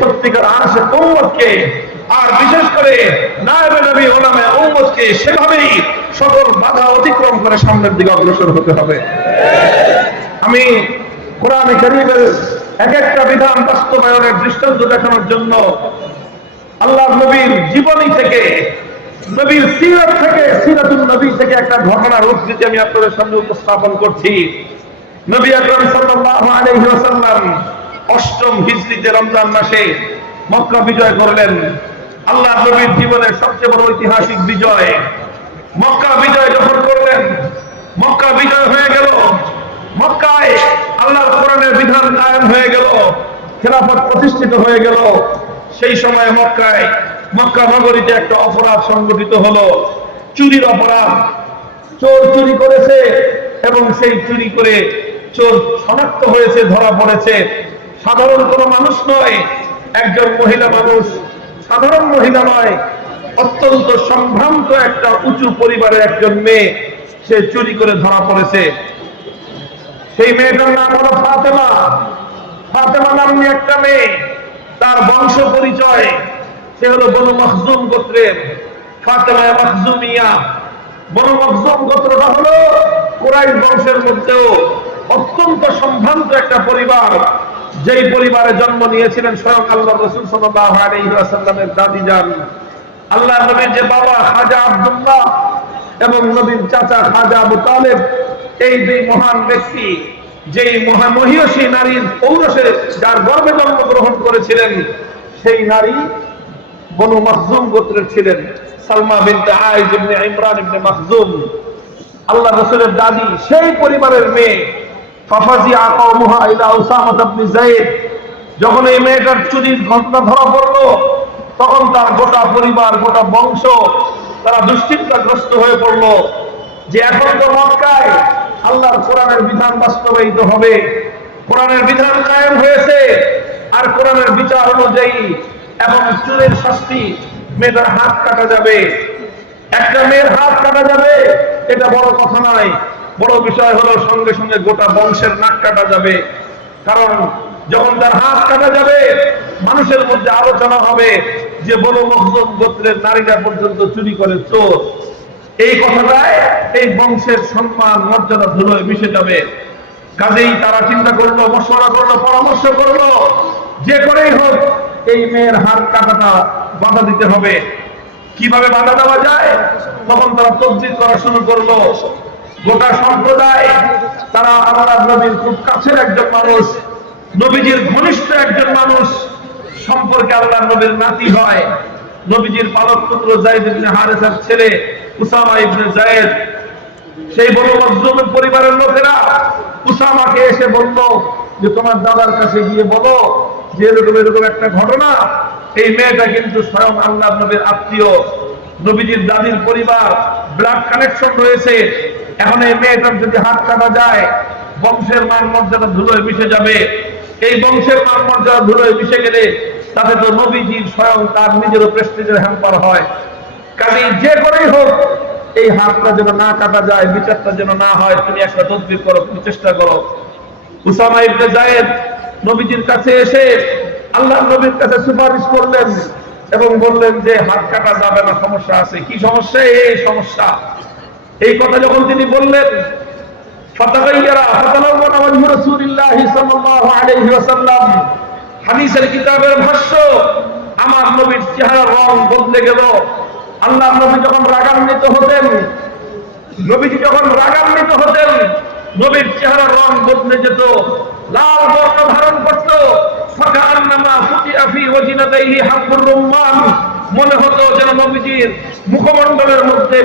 সত্যিকার আর বিশেষ করে সেভাবেই সকল বাধা অতিক্রম করে সামনের দিকে অগ্রসর হতে হবে। আমি কোরআনে কারীমের এক একটা বিধান বাস্তবায়নের দৃষ্টান্ত দেখানোর জন্য আল্লাহ নবীর জীবনী থেকে, নবীর সিরাত থেকে সিরাতুল নবী থেকে একটা ঘটনার উদ্ধৃতি আমি আপনাদের সামনে উপস্থাপন করছি। নবী আকরাম সাল্লাল্লাহু আলাইহি ওয়াসাল্লাম অষ্টম হিজরিতে রমজান মাসে মক্কা বিজয় করলেন। আল্লাহ নবীর জীবনের সবচেয়ে বড় ঐতিহাসিক বিজয়। মক্কা বিজয় যখন করলেন, মক্কা বিজয় হয়ে গেল। মক্কায় আল্লাহর কোরআনের বিধান কায়েম হয়ে গেল, খেলাফত প্রতিষ্ঠিত হয়ে গেল। সেই সময় মক্কায়, মক্কা নগরীতে একটা অপরাধ সংগঠিত হলো। চুরির অপরাধ। চোর চুরি করেছে এবং সেই চুরি করে চোর শনাক্ত হয়েছে, ধরা পড়েছে। সাধারণ কোনো মানুষ নয়, একজন মহিলা মানুষ। সাধারণ মহিলা নয়, অত্যন্ত সম্ভ্রান্ত একটা উঁচু পরিবারের একজন মেয়ে। সে চুরি করে ধরা পড়েছে। সেই মেয়েটার নাম হলো ফাতেমা। ফাতেমা নামনি একটা মেয়ে, তার বংশ পরিচয়, সে হলো বনু মখজুম গোত্রের ফাতেমা মখজুমিয়া। বনু মখজুম গোত্রটা হলো কোরাইশ বংশের মধ্যেও অত্যন্ত সম্ভ্রান্ত একটা পরিবার। যেই পরিবারে জন্ম নিয়েছিলেন স্বয়ং আল্লাহ রসুল ওয়াসাল্লামের দাদি যান আল্লাহ নবীর যে বাবা খাজা আব্দুল্লাহ এবং নবীর চাচা খাজা আবু তালেব এই দুই মহান ব্যক্তি, যেই মহা মহিয়সী নারীর পৌরসে যার গর্ভে জন্মগ্রহণ করেছিলেন, সেই নারী বনু মখজুম গোত্রের ছিলেন। সালমা বিনতে আইজ ইবনে ইমরান ইবনে মখজুম আল্লাহ রসুলের দাদি, সেই পরিবারের মেয়ে ফাফাজি আকাউমুহা ইলা উসামা ইবনে যায়েদ যখন এই মেয়েটার চুরির ঘটনা ধরা পড়ল, তখন তার গোটা পরিবার, গোটা বংশ তারা দুশ্চিন্তাগ্রস্ত হয়ে পড়ল যে এখন তো মক্কায় আল্লাহর কোরআনের বিধান বাস্তবায়িত হবে। কোরআনের বিধান কায়েম হয়েছে। আর কোরআনের বিচার অনুযায়ী এবং চুলের শাস্তি মেয়েটার হাত কাটা যাবে। একটা মেয়ের হাত কাটা যাবে, এটা বড় কথা নয়। বড় বিষয় হলো সঙ্গে সঙ্গে গোটা বংশের নাক কাটা যাবে। কারণ যখন তার হাত কাটা যাবে, মানুষের মধ্যে আলোচনা হবে যে বড় মখজুম গোত্রের নারীরা পর্যন্ত চুরি করে চোর। এই কথাটায় এই বংশের সম্মান, মর্যাদা ধুলোয় মিশে যাবে। কাজেই তারা চিন্তা করল মশলা করল, পরামর্শ করল, যে করেই হোক এই মেয়ের হাত কাটাটা বাধা দিতে হবে। কীভাবে বাধা দেওয়া যায়? তখন তারা তবজিল করা শুরু করল। গোটা সম্প্রদায়, তারা আমার নবীর খুব কাছের একজন মানুষ, নবীজির ঘনিষ্ঠ একজন মানুষ। সম্পর্কে আল্লাহ নবীর নাতি হয়। নবীজির পালক পুত্র জাইদ হারেসার ছেলে। উসামা ইবনে জায়েদ সেই বড় মজলুমের পরিবারের লোকেরা উসামাকে এসে বলল যে, তোমার দাদার কাছে গিয়ে বলো যে, এরকম এরকম একটা ঘটনা। এই মেয়েটা কিন্তু স্বয়ং আল্লাহ নবীর আত্মীয়, নবীজির দাদির পরিবার ব্লাড কানেকশন রয়েছে। এখন এই মেয়েটার যদি হাত কাটা যায়, বংশের মান মর্যাদা ধুলোয় মিশে যাবে। এই বংশের মান মর্যাদা ধুলোয় মিশে গেলে তাতে তো নবীজির স্বয়ং তার নিজেরও প্রেস্টিজের হ্যাম্পার হয়। কাজে যে করেই হোক, এই হাতটা যেন না কাটা যায়, বিচারটা যেন না হয়, তুমি একটা তদবির করো করো। উসামা ইবনে জায়েদ নবীজির কাছে এসে আল্লাহ নবীর কাছে সুপারিশ করলেন এবং বললেন যে, হাত কাটা যাবে না, সমস্যা আছে। কি সমস্যা? এই সমস্যা। এই কথা যখন তিনি বললেন আমার নবীর চেহারা রং বদলে গেল। আল্লাহ নবী যখন রাগান্বিত হতেন, নবীজি যখন রাগান্বিত হতেন, নবীর চেহারার রং বদলে যেত, লাল বর্ণ ধারণ করত। হতো নবীজির মুখমণ্ডলের মধ্যে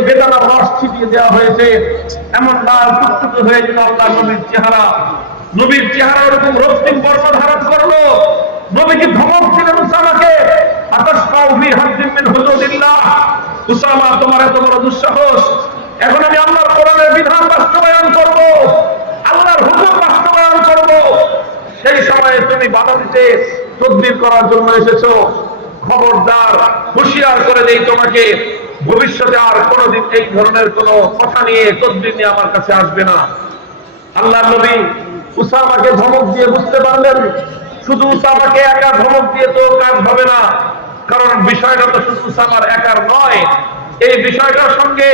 দেওয়া হয়েছে। এমন লাল হয়ে চেহারা, নবীর চেহারা রক্তিম ধারণ করল। নবীজি ধমক হাদ্দিম মিন হুজুরিল্লাহ উসামা, তোমার এত বড় দুঃসাহস। এখন আমি আল্লাহর কোরআনের বিধান বাস্তবায়ন করব, আল্লাহর হুকুম বাস্তবায়ন করব। সেই সময়ে তুমি বাধা দিতে তদবির করার জন্য এসেছ। খবরদার, হুঁশিয়ার করে দেই তোমাকে। ভবিষ্যতে আর কোনোদিন এই ধরনের কোনো কথা নিয়ে, তদবির নিয়ে আমার কাছে আসবে না। আল্লাহ নবী উসামাকে ধমক দিয়ে বুঝতে পারলেন? শুধু উসামাকে একা ধমক দিয়ে তো কাজ হবে না। কারণ বিষয়টা তো শুধু উসামার একার নয়। এই বিষয়টার সঙ্গে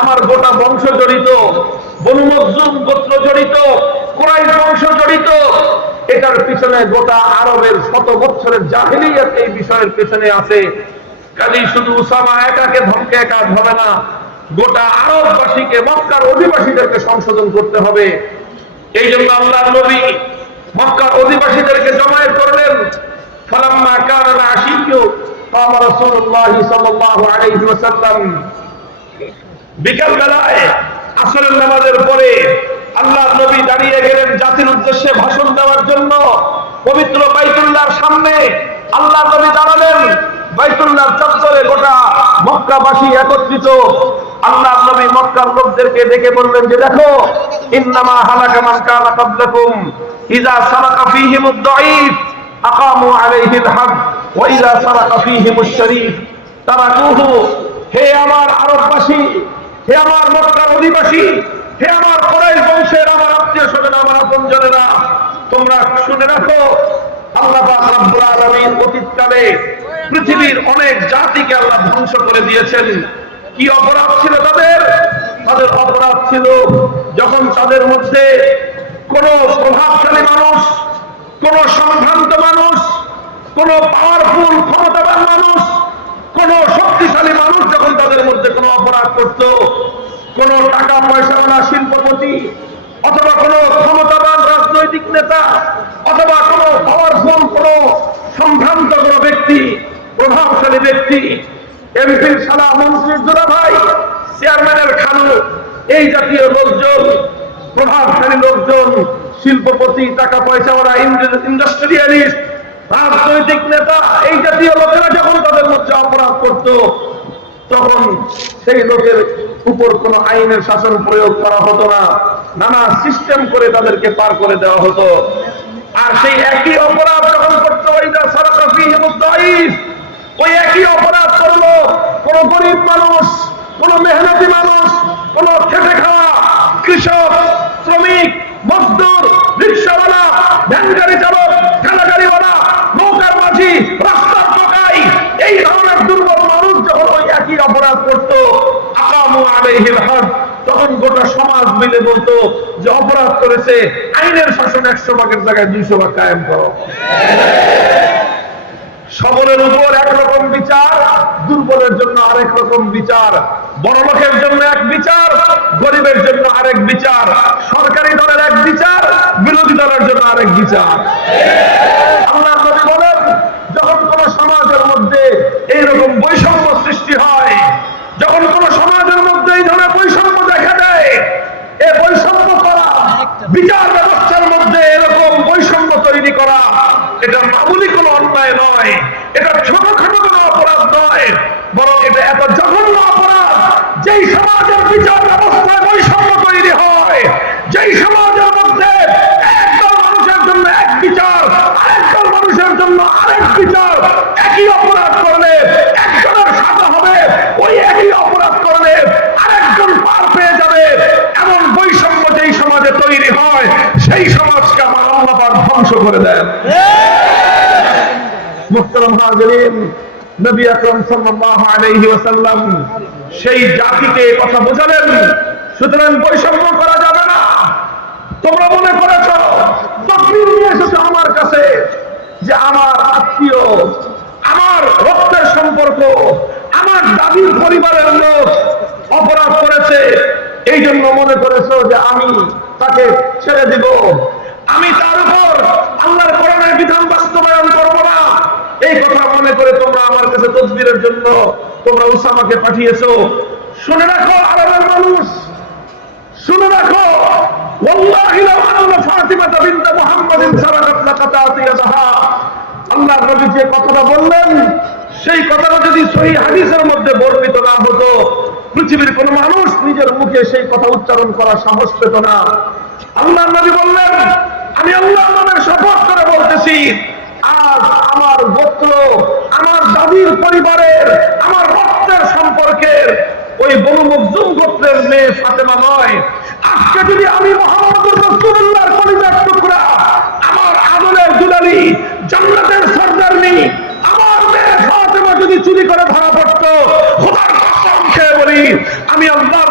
আমার গোটা বংশ জড়িত, বনু মজলুম গোত্র জড়িত, কুরাইশ বংশ জড়িত, এটার পিছনে গোটা আরবের শত বছরের জাহিলিয়াত এই বিষয়ের পেছনে আছে। কাজেই শুধু উসামা একাকে ধমকে কাজ হবে না, গোটা আরববাসীকে, মক্কার অধিবাসীদেরকে সংশোধন করতে হবে। এই জন্য আল্লাহ নবী মক্কার অধিবাসীদেরকে জমায়েত করলেন। ফালাম্মা কানা আশিকিউ قام رسول الله صلى الله عليه وسلم বিকাল বেলায় আসরের নামাজের পরে আল্লাহ নবী দাঁড়িয়ে গেলেন জাতির উদ্দেশ্যে ভাষণ দেওয়ার জন্য পবিত্র বাইতুল্লাহর সামনে আল্লাহ নবী দাঁড়ালেন বাইতুল্লাহর চত্বরে গোটা মক্কাবাসী একত্রিত আল্লাহ নবী মক্কার লোকদেরকে ডেকে বললেন যে দেখো ইন্নামা হালাকা মান কানা ক্বাবলাকুম ইযা সারাকা ফীহিমুদ দাঈফ আকামু আলাইহিল হক ওয়া ইযা সারাকা ফীহিমুশ শরীফ। তারাকুহু হে আমার আরববাসী, হে আমার মক্কার অধিবাসী, হে আমার কোরাইশ বংশের আমার আত্মীয় স্বজন, আমার আপনজনেরা তোমরা শুনে রাখো, আল্লাহ পাক রব্বুল আলামিন অতীতকালে পৃথিবীর অনেক জাতিকে আল্লাহ ধ্বংস করে দিয়েছেন। কি অপরাধ ছিল তাদের? তাদের অপরাধ ছিল যখন তাদের মধ্যে কোন প্রভাবশালী মানুষ কোন সম্ভ্রান্ত মানুষ, কোন পাওয়ারফুল ক্ষমতাবান মানুষ, কোন শক্তিশালী মানুষ যখন তাদের মধ্যে কোনো অপরাধ করত, কোন টাকা পয়সা পয়সাওয়ালা শিল্পপতি, অথবা কোন ক্ষমতাবান রাজনৈতিক নেতা, অথবা কোন পাওয়ারফুল কোন সম্ভ্রান্ত কোন ব্যক্তি, প্রভাবশালী ব্যক্তি, এমপির সালা মন্ত্রীর জোড়া ভাই চেয়ারম্যানের খালু, এই জাতীয় লোকজন, প্রভাবশালী লোকজন শিল্পপতি টাকা পয়সাওয়ালা ইন্ডাস্ট্রিয়ালিস্ট রাজনৈতিক নেতা, এই জাতীয় লোকেরা যখন তাদের মধ্যে অপরাধ করত, তখন সেই লোকের উপর কোন আইনের শাসন প্রয়োগ করা হতো না। নানা সিস্টেম করে তাদেরকে পার করে দেওয়া হতো। আর সেই একই অপরাধ যখন করতো সরকারি ওই একই অপরাধ করল কোন গরিব মানুষ, কোন মেহনতি মানুষ, কোন খেটে খাওয়া কৃষক, শ্রমিক মজদুর, রিক্সাওয়ালা ভ্যান চালক, ঠেলাগাড়িওয়ালা, নৌকার মাঝি, রাস্তার টোকাই এই ধরনের দুর্বল মানুষ যখন ওই একই অপরাধ করত, আকামু আলাইহিল হদ, তখন গোটা সমাজ মিলে বলতো যে অপরাধ করেছে, আইনের শাসন একশো ভাগের জায়গায় দুইশো ভাগ কায়েম করো। সবলের উপর একরকম বিচার, দুর্বলের জন্য আরেক রকম বিচার। বড় লোকের জন্য এক বিচার, গরিবের জন্য আরেক বিচার, সরকারি দলের এক বিচার, বিরোধী দলের জন্য আরেক বিচার। আল্লাহ নবী বলেন, যখন কোন সমাজের মধ্যে এইরকম বৈষম্য সৃষ্টি হয়, যখন কোন সমাজের মধ্যে এই ধরনের বৈষম্য দেখা দেয়, এ বৈষম্য করা, বিচার ব্যবস্থার মধ্যে এরকম বৈষম্য তৈরি করা, এটা মামুলি কোনো অন্যায় নয়, এটা ছোটখাটো কোনো অপরাধ নয়, বরং এটা এত যেই সমাজের বিচার ব্যবস্থায় বৈষম্য তৈরি হয়, যেই সমাজের মধ্যে একদল মানুষের জন্য এক বিচার আরেকদল মানুষের জন্য আরেক বিচার, একই অপরাধ করলে একজনের সাজা হবে, ওই একই অপরাধ করলে আরেকজন পার পেয়ে যাবে। এমন বৈষম্য যেই সমাজে তৈরি হয়, সেই সমাজকে আমার আল্লাহ ধ্বংস করে দেন। মুহতারাম হাজিরিন, নবী আকরাম সাল্লাল্লাহু আলাইহি ওয়াসাল্লাম সেই জাতিকে কথা বোঝালেন। সুতরাং বৈষম্য করা যাবে না। তোমরা মনে করেছ নিয়ে এসেছ আমার কাছে যে আমার আত্মীয়, আমার রক্তের সম্পর্ক, আমার দাদির পরিবারের লোক অপরাধ করেছে। এই জন্য মনে করেছ যে আমি তাকে ছেড়ে দিব। আমি তার উপর আল্লাহর কোরআনের বিধান বাস্তবায়ন করব এই কথা মনে করে তোমরা আমার কাছে তসবিরের জন্য তোমরা উসামাকে পাঠিয়েছো। শুনে রাখো, আরবের মানুষ। শুনে রাখো। আল্লাহ নবী যে কথাটা বললেন, সেই কথাটা যদি সহি হাদিসের মধ্যে বর্ণিত না হতো, পৃথিবীর কোন মানুষ নিজের মুখে সেই কথা উচ্চারণ করার সাহস পেত না। আল্লাহ নবী বললেন, আমি আল্লাহ নামের শপথ করে বলতেছি আজ আমার গোত্র, আমার দাদির পরিবারের, আমার রক্তের সম্পর্কের, ওই বনু গোত্রের মেয়ে ফাতেমা নয়। আজকে যদি আমি রসুল্লাহর টুকরা, আমার দুলালি, জান্নাতের সর্দারনি, আমার মেয়ে ফাতেমা যদি চুরি করে ধরা পড়তো, খোদার বলি, আমি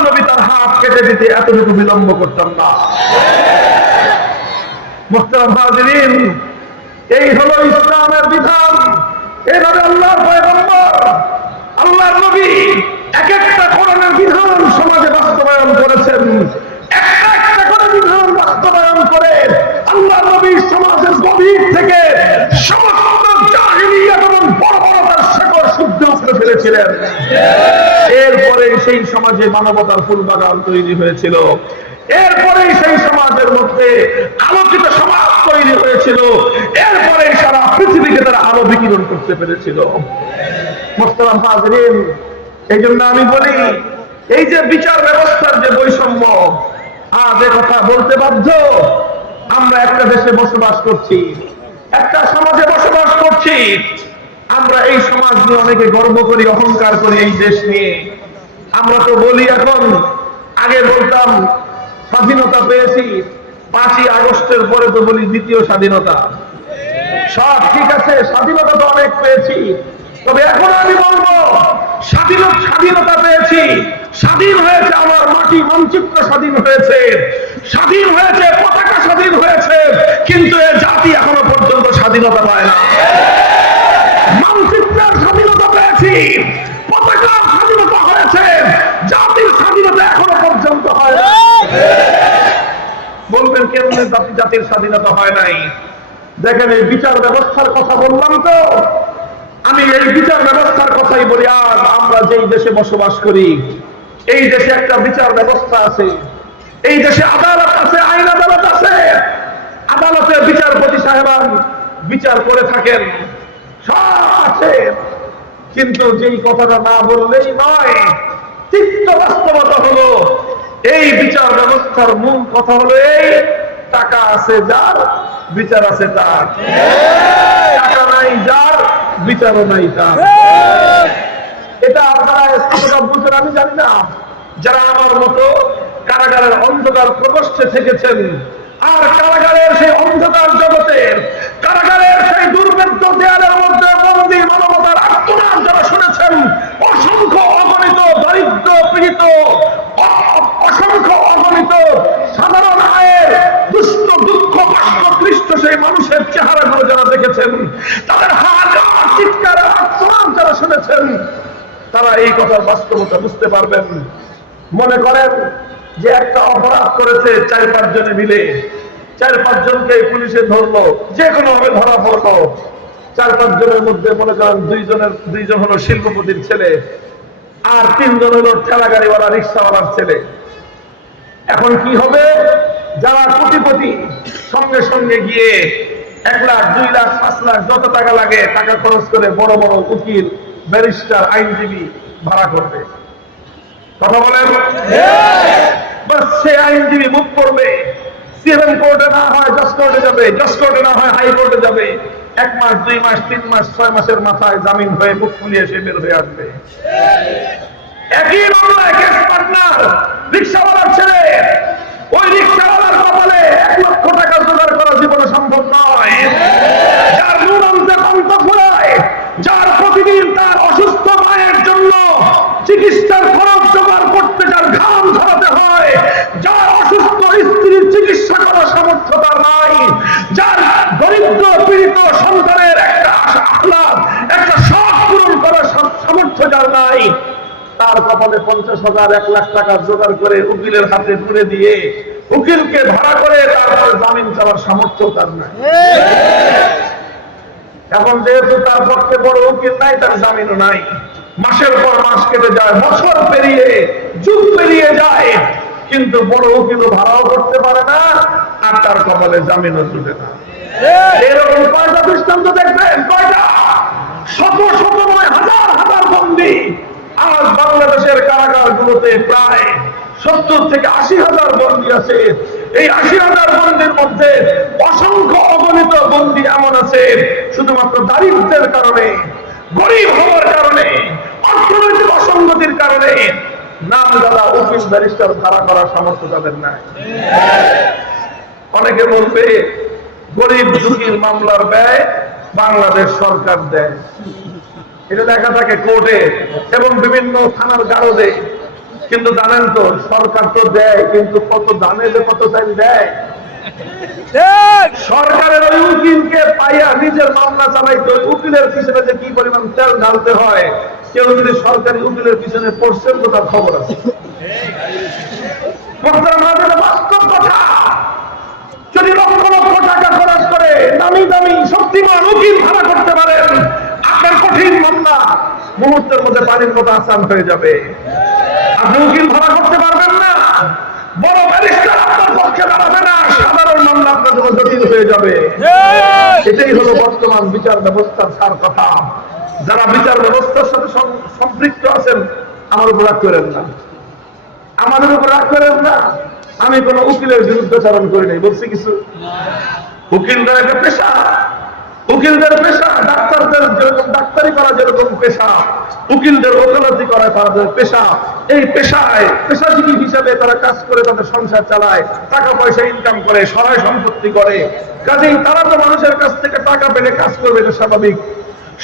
নবী তার হাত কেটে দিতে এতটুকু বিলম্ব করতাম না। হাজিরিন এই হলো ইসলামের বিধান। এভাবে আল্লাহর পয়গম্বর, আল্লাহর নবী এক একটা কোরআনের বিধান সমাজে বাস্তবায়ন করেছেন। আল্লাহ সেই সমাজে মানবতার তৈরি হয়েছিল। সেই সমাজের মধ্যে আলোকিত সমাজ তৈরি হয়েছিল। এরপরে সারা পৃথিবীকে তারা আলো বিকিরণ করতে পেরেছিল। এই জন্য আমি বলি, এই যে বিচার ব্যবস্থার যে বৈষম্য, আজ কথা বলতে বাধ্য। আমরা একটা দেশে বসবাস করছি, একটা সমাজে বসবাস করছি। আমরা এই সমাজ নিয়ে অনেকে গর্ব করি, অহংকার করি এই দেশ নিয়ে। আমরা তো বলি এখন, আগে বলতাম, স্বাধীনতা পেয়েছি পাঁচই আগস্টের পরে তো বলি দ্বিতীয় স্বাধীনতা। সব ঠিক আছে, স্বাধীনতা তো অনেক পেয়েছি। তবে এখন আমি বলব স্বাধীনতা স্বাধীনতা পেয়েছি। স্বাধীন হয়েছে আমার মাটি, মানচিত্র স্বাধীন হয়েছে। স্বাধীন হয়েছে, পতাকা স্বাধীন হয়েছে। কিন্তু এ জাতি এখনও পর্যন্ত স্বাধীনতা পায় না। মানচিত্রের স্বাধীনতা পেয়েছি, পতাকার স্বাধীনতা হয়েছে। জাতির স্বাধীনতা এখনও পর্যন্ত হয় না। বলবেন কেমন জাতি জাতির স্বাধীনতা হয় নাই? দেখেন এই বিচার ব্যবস্থার কথা বললাম তো। আমি এই বিচার ব্যবস্থার কথাই বলি, আজ আমরা যেই দেশে বসবাস করি, এই দেশে একটা বিচার ব্যবস্থা আছে। এই দেশে আদালত আছে, আইন আদালত আছে। আদালতের বিচারপতি সাহেবান বিচার করে থাকেন, সব আছে। কিন্তু যেই কথাটা না বললেই নয়, তিক্ত বাস্তবতা হলো এই বিচার ব্যবস্থার মূল কথা হলো এই, টাকা আছে যার, বিচার আছে তার। টাকা নাই যার, বিচারও নাই তার। এটা আপনারা বুঝেন আমি জানি না। যারা আমার মতো কারাগারের অন্ধকার প্রকোষ্ঠে থেকেছেন, আর কারাগারের সেই অন্ধকার জগতের, কারাগারের সেই দুর্ভেদ্য দেয়ালের মধ্যে বন্দী মানবতার আত্মনাদ যারা শুনেছেন অসংখ্য অগণিত দরিদ্র পীড়িত অ- অ- অসংখ্য অগণিত সাধারণ আয়ের দুষ্ট দুঃখ কষ্ট ক্লিষ্ট সেই মানুষের চেহারাগুলো যারা দেখেছেন তাদের হাজার চিৎকার আত্মনাদ যারা শুনেছেন তারা এই কথার বাস্তবতা বুঝতে পারবেন। মনে করেন যে একটা অপরাধ করেছে চার পাঁচ জনে মিলে। চার পাঁচ জনকে পুলিশে ধরলো, যে কোনো ভাবে ধরা পড়ল। চার পাঁচ জনের মধ্যে মনে করেন দুইজনের দুইজন হলো শিল্পপতির ছেলে, আর তিনজন হলো ঠেলা গাড়িওয়ালা রিক্সাওয়ালার ছেলে। এখন কি হবে? যারা কোটিপতি, সঙ্গে সঙ্গে গিয়ে এক লাখ, দুই লাখ, পাঁচ লাখ যত টাকা লাগে, টাকা খরচ করে বড় বড় উকিল, ব্যারিস্টার, আইনজীবী ভাড়া করবে। কথা বলেন? সে আইনজীবী মুখ করবে। সিএম কোর্টে না হয় জাজ কোর্টে যাবে, জাজ কোর্টে না হয় হাই কোর্টে যাবে। এক মাস, দুই মাস, তিন মাস, ছয় মাসের মাথায় জামিন হয়ে মুখ খুলিয়ে সে বের হয়ে আসবে। একই মামলায় কেস পার্টনার রিক্সাওয়ালার ছেলে। ওই রিক্সাওয়ালার কপালে এক লক্ষ টাকা জোগাড় করা জীবনে সম্ভব নয়। যার নুন আনতে পান্ত ফুরায় যার প্রতিদিন তার অসুস্থ মায়ের জন্য চিকিৎসার খরচ জোগাড় করতে যার ঘাম ধরাতে হয়, যার অসুস্থ স্ত্রীর চিকিৎসা করার সামর্থ্য তার নাই, যার দরিদ্র পীড়িত সন্তানের একটা আশা, আহ্লাদ, একটা শখ পূরণ করার সামর্থ্য যার নাই, তার কপালে পঞ্চাশ হাজার, এক লাখ টাকা জোগাড় করে উকিলের হাতে তুলে দিয়ে উকিলকে ভাড়া করে তারপরে জামিন চাওয়ার সামর্থ্য তার নাই। এখন যেহেতু তার পক্ষে বড় উকিল নাই তার জামিনও নাই। মাসের পর মাস কেটে যায় বছর পেরিয়ে যুগ পেরিয়ে যায়। কিন্তু বড় উকিলও ভাড়াও করতে পারে না আর তার কপালে জামিনও জুটে না। এরকম কয়টা দৃষ্টান্ত দেখবেন? কয়টা? শত শত নয় হাজার হাজার বন্দী। আজ বাংলাদেশের কারাগার গুলোতে প্রায় সত্তর থেকে আশি হাজার বন্দী আছে। এই আশি হাজার বন্দির মধ্যে অসংখ্য অগণিত বন্দি এমন আছে, শুধুমাত্র দারিদ্রের কারণে, গরিব হওয়ার কারণে, অর্থনৈতিক অসঙ্গতির কারণে নাম দাদা উকিল ব্যারিস্টার ভাড়া করার সামর্থ্য তাদের নাই। অনেকে বলবে, গরিব দুঃখীর মামলার ব্যয় বাংলাদেশ সরকার দেয়। এটা লেখা থাকে কোর্টে এবং বিভিন্ন থানার গারদে। কিন্তু জানেন তো সরকার তো দেয় কিন্তু কত দামে কত টাইম দেয়? সরকারের ওই উকিলকে পাইয়া নিজের মামলা চালাইতে ওই উকিলের পিছনে যে কি পরিমাণ তেল ঢালতে হয় কেউ যদি সরকারি উকিলের পিছনে পড়ছেন তো তার খবর আছে। বাস্তব কথা। যদি লক্ষ লক্ষ টাকা খরচ করে দামি দামি শক্তিমান উকিল ভাড়া করতে পারেন আপনার কঠিন মামলা। মুহূর্তের মধ্যে পানির মতো আসান হয়ে যাবে। আপনি উকিল ভাড়া করতে পারবেন না। বড় ব্যারিস্টার আপনার পক্ষে দাঁড়াবে না। সাধারণ মামলা আপনার জন্য জটিল হয়ে যাবে। এটাই হলো বর্তমান বিচার ব্যবস্থার সার কথা। যারা বিচার ব্যবস্থার সাথে সম্পৃক্ত আছেন আমার উপর রাগ করেন না। আমাদের উপর রাগ করেন না। আমি কোন উকিলের বিরুদ্ধে চারণ করি নাই। বলছি কিছু? উকিলদের একটা পেশা। উকিলদের পেশা, ডাক্তারদের যেরকম, ডাক্তারি করা যেরকম পেশা, উকিলদের ওকালতি করা তাদের পেশা, এই পেশায় পেশাজীবী হিসেবে তারা কাজ করে, তাদের সংসার চালায়, টাকা পয়সা ইনকাম করে, সহায় সম্পত্তি করে। কাজেই তারা তো মানুষের কাছ থেকে টাকা পেলে কাজ করবে, এটা স্বাভাবিক।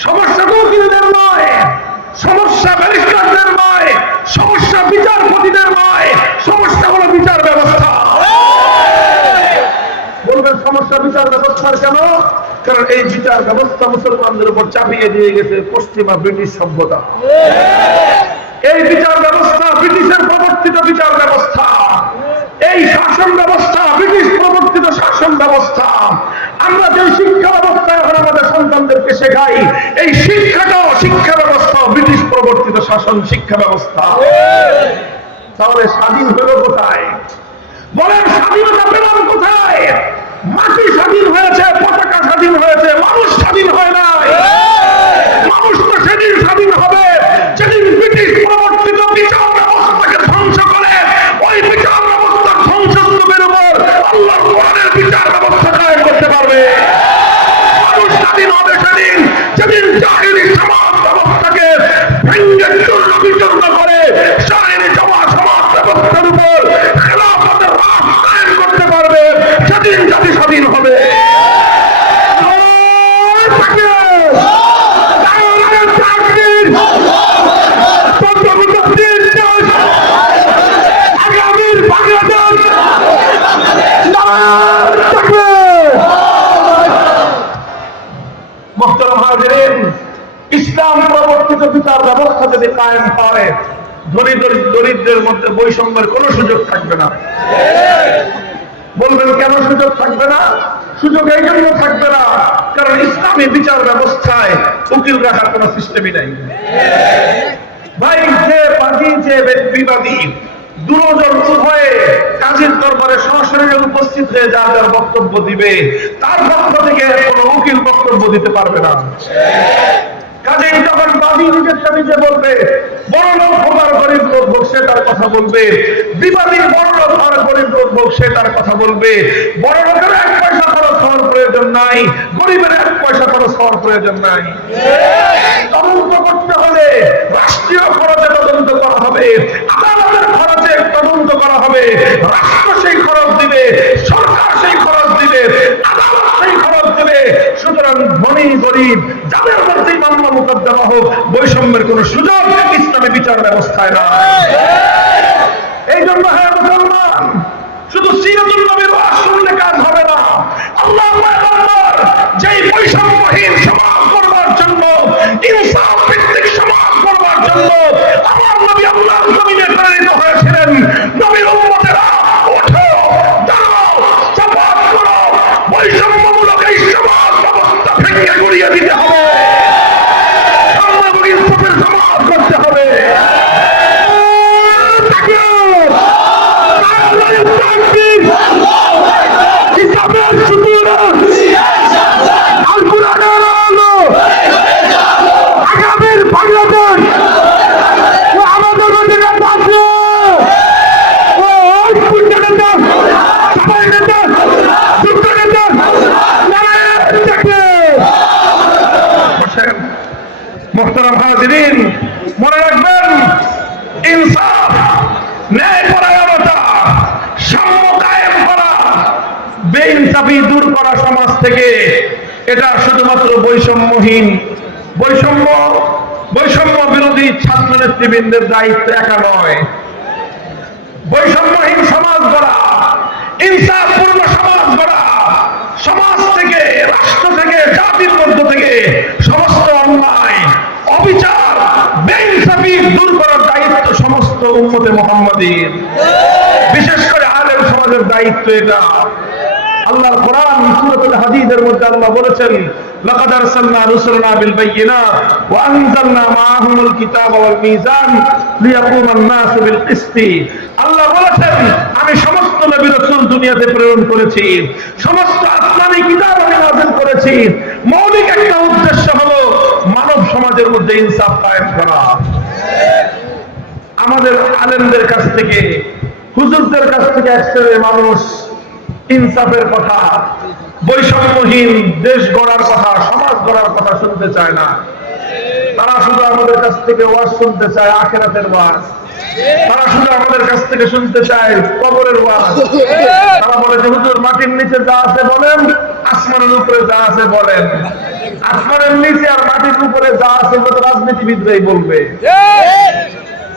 সমস্যা তো উকিলদের নয়, সমস্যা ব্যারিস্টারদের নয়, সমস্যা বিচারপতিদের নয়, সমস্যা হলো বিচার ব্যবস্থা। সমস্যা, বিচার ব্যবস্থার কেন? কারণ এই বিচার ব্যবস্থা মুসলমানদের উপর চাপিয়ে দিয়ে গেছে পশ্চিমা ব্রিটিশ সভ্যতা। এই বিচার ব্যবস্থা ব্রিটিশের প্রবর্তিত বিচার ব্যবস্থা। এই শাসন ব্যবস্থা ব্রিটিশ প্রবর্তিত শাসন ব্যবস্থা। আমরা যে শিক্ষা ব্যবস্থা এখন আমাদের সন্তানদেরকে শেখাই, এই শিক্ষাটাও শিক্ষা ব্যবস্থা, ব্রিটিশ প্রবর্তিত শাসন শিক্ষা ব্যবস্থা। তাহলে স্বাধীন হলো কোথায়? বলেন স্বাধীনতা পেলাম কোথায়? মাটি স্বাধীন হয়েছে, পতাকা স্বাধীন হয়েছে, মানুষ স্বাধীন হয় না মানুষ তো সেদিন স্বাধীন হবে, যেদিন ব্রিটিশ প্রবর্তিত বিচার ব্যবস্থাকে ধ্বংস করে, ওই বিচার ব্যবস্থার ধ্বংসস্তূপের উপর আল্লাহ কোরআনের বিচার ব্যবস্থা কায়েম করতে পারবে। মানুষ স্বাধীন হবে সেদিন, যেদিন যদি কায়েম হয়, ধনী দরিদ্রের মধ্যে বৈষম্যের কোনো সুযোগ থাকবে না। বলবেন, কেন সুযোগ থাকবে না? সুযোগ এই জন্য থাকবে না, কারণ ইসলামী বিচার ব্যবস্থায় উকিল রাখার কোনো সিস্টেমই নাই। ভাই, যে বাদী, যে বিবাদী, দুজন উভয়ে কাজের দরবারে সরাসরি উপস্থিত হয়ে যা যার বক্তব্য দিবে, তার পক্ষ থেকে কোনো উকিল বক্তব্য দিতে পারবে না। কাজেই যখন বাদী নিজেরটা নিজে বলবে, বড় লোক হবার গরিব লোক হোক, সে তার কথা বলবে। বিবাদী বড় লোক হওয়ার গরিব লোক হোক, সে তার কথা বলবে। বড় লোকের এক পয়সা খরচ হওয়ার প্রয়োজন নাই, গরিবের এক পয়সা খরচ হওয়ার প্রয়োজন নাই। তদন্ত করতে হলে রাষ্ট্রীয় খরচে তদন্ত করা হবে, আদালতের খরচে তদন্ত করা হবে। রাষ্ট্র সেই খরচ দিবে, সরকার সেই খরচ দিবে, আদালত সুতরাং ধনী, গরিব, যাদের মধ্যেই মামলা হোক, বৈষম্যের কোন সুযোগ ইসলামী বিচার ব্যবস্থায় না এই জন্য হ্যাঁ মুসলমান, শুধু সিরাজুল নবীর কাজ হবে না। আল্লাহ যেই বৈষম্যহীন হাজিরিন মনে রাখবেন, ইনসাফ, ন্যায় পরায়ণতা, সাম্য কায়েম করা, বেইনসাফি দূর করা সমাজ থেকে এটা শুধুমাত্র বৈষম্যহীন, বৈষম্য বৈষম্য বিরোধী ছাত্র নেতৃবৃন্দের দায়িত্ব একা নয়। বৈষম্যহীন সমাজ গড়া, ইনসাফপূর্ণ সমাজ গড়া, সমাজ থেকে, রাষ্ট্র থেকে, জাতির মধ্য থেকে সমস্ত অন্যায় অবিচার, বেইনসাফি দূর করার দায়িত্ব সমস্ত বিশেষ করে আলেম সমাজের দায়িত্ব এটা। আল্লাহর কোরআন সূরাতুল মধ্যে আল্লাহ বলেছেন, লাকাদ আরসালনা রুসুলানা বিল ওয়া আনজালনা মাআহুমুল কিতাবা ওয়াল মিজান আন-নাসু বিল কিসতি আল্লাহ বলেছেন, আমি সমস্ত নবী রাসূল দুনিয়াতে প্রেরণ করেছি, সমস্ত আসমানি কিতাব আমি নাযিল করেছি। মৌলিক একটা উদ্দেশ্য সমাজের মধ্যে ইনসাফ কায়েম করা। আমাদের আলেমদের কাছ থেকে, হুজুরদের কাছ থেকে এক শ্রেণির মানুষ ইনসাফের কথা, বৈষম্যহীন দেশ গড়ার কথা, সমাজ গড়ার কথা শুনতে চায় না। তারা শুধু আমাদের কাছ থেকে ওয়াজ শুনতে চায়, আখেরাতের ওয়াজ। তারা শুধু আমাদের কাছ থেকে শুনতে চায়, কবরের তারা বলে যে, হুজুর, মাটির নিচে যা আছে বলেন, আসমানের উপরে যা আছে বলেন। আসমানের নিচে আর মাটির উপরে যা আছে রাজনীতিবিদরাই বলবে।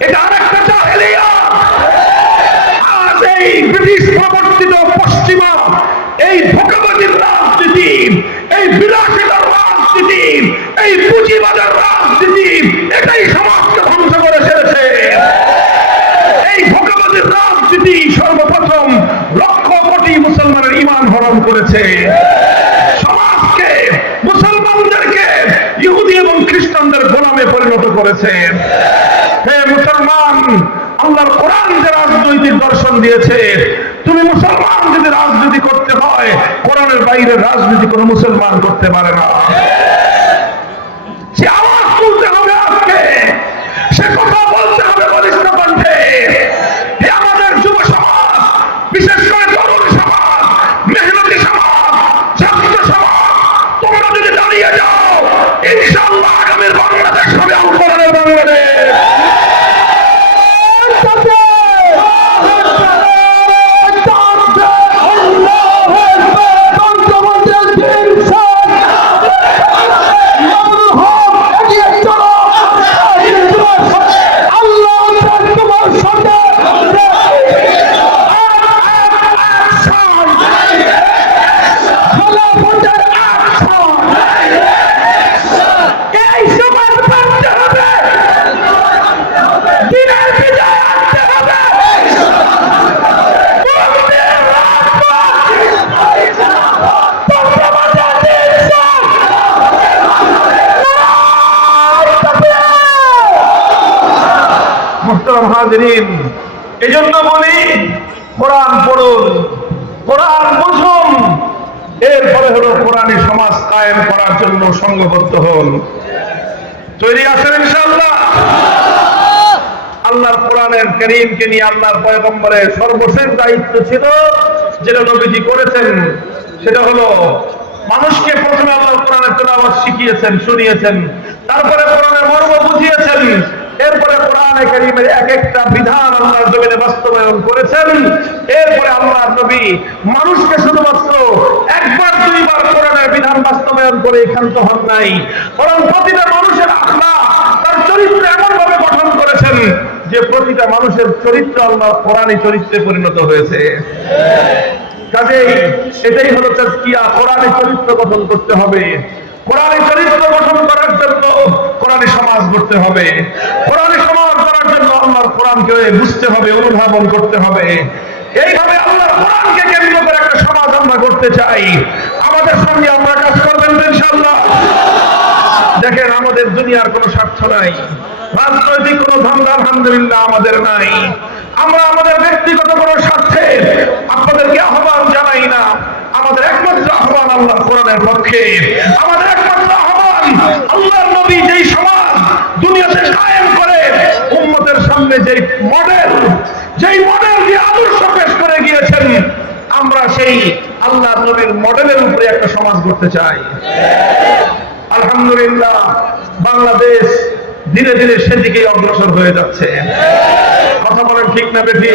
এটা আরেকটা জাহেলিয়া। আজ এই ব্রিটিশ প্রবর্তিত পশ্চিমা, এই ধোকাবাজির রাজনীতি, এই বিলাসিতার হরণ করেছে। সমাজকে, মুসলমানদেরকে, ইহুদি এবং খ্রিস্টানদের গোলামে পরিণত করেছে। হে মুসলমান, আল্লাহর কোরআন যে রাজনৈতিক দর্শন দিয়েছে, তুমি মুসলমান যদি রাজনীতি করতে হয়, কোরআনের বাইরে রাজনীতি কোনো মুসলমান করতে পারে না। হাজরিন এই জন্য বলি, কোরআন পড়ুন, কোরআন বুঝুন। এরপরে হলো কোরআনী সমাজ কায়েম করার জন্য সংঘবদ্ধ হন। তৈরি আছেন ইনশাআল্লাহ? আল্লাহর কোরআনের করিমকে নিয়ে আল্লাহর পয়গম্বরের সর্বশেষ দায়িত্ব ছিল, যেটা নবীজি করেছেন, সেটা হলো মানুষকে প্রথমে আল্লাহর কোরআনের তেলাওয়াত শিখিয়েছেন, শুনিয়েছেন, তারপরে কোরআনের মর্ম বুঝিয়েছেন এরপরে কোরআনে কারীমের এক একটা বিধান আল্লাহর জমিনে বাস্তবায়ন করেছেন। এরপরে আল্লাহর নবী মানুষকে শুধুমাত্র একবার, দুইবার কোরআনের বিধান বাস্তবায়ন করে ক্ষান্ত হন নাই, বরং প্রতিটা মানুষের আখলাক তার চরিত্র এমন ভাবে গঠন করেছেন যে প্রতিটা মানুষের চরিত্র আল্লাহ কোরআনী চরিত্রে পরিণত হয়েছে। কাজেই এটাই হলো তাজকিয়া, কোরআনী চরিত্র গঠন করতে হবে। কোরআনী চরিত্র গঠন করার জন্য কোরআনী সমাজ গড়তে হবে। কোরআনী সমাজ করার জন্য আল্লাহর কোরআনকে বুঝতে হবে, অনুধাবন করতে হবে। এইভাবে আল্লাহর কোরআনকে কেন্দ্র করে একটা সমাজ আমরা করতে চাই। আমাদের সঙ্গে আমরা কাজ করবেন ইনশাআল্লাহ। দেখেন, আমাদের দুনিয়ার কোনো স্বার্থ নাই। রাজনৈতিক কোনো ধান্দা আলহামদুলিল্লাহ আমাদের নাই। আমরা আমাদের ব্যক্তিগত কোনো স্বার্থে আপনাদেরকে আহ্বান জানাই না। আমাদের একমাত্র আহ্বান আল্লাহ কোরআনের পক্ষে। আমাদের একমাত্র আহ্বান আল্লাহর নবী যেই সমাজ দুনিয়াতে কায়েম করে, উম্মতের সামনে যেই মডেল যেই মডেল দিয়ে আদর্শ পেশ করে গিয়েছেন, আমরা সেই আল্লাহ নবীর মডেলের উপরে একটা সমাজ করতে চাই। আলহামদুলিল্লাহ, বাংলাদেশ ধীরে ধীরে সেদিকেই অগ্রসর হয়ে যাচ্ছে। কথা বলেন ঠিক না বেঠি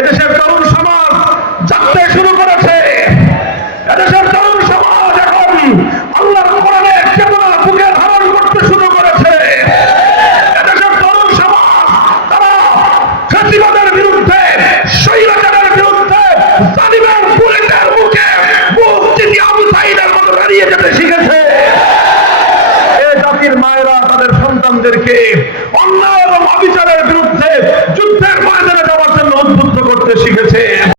এদেশের তরুণ সমাজ যাত্রায় শুরু করেছে।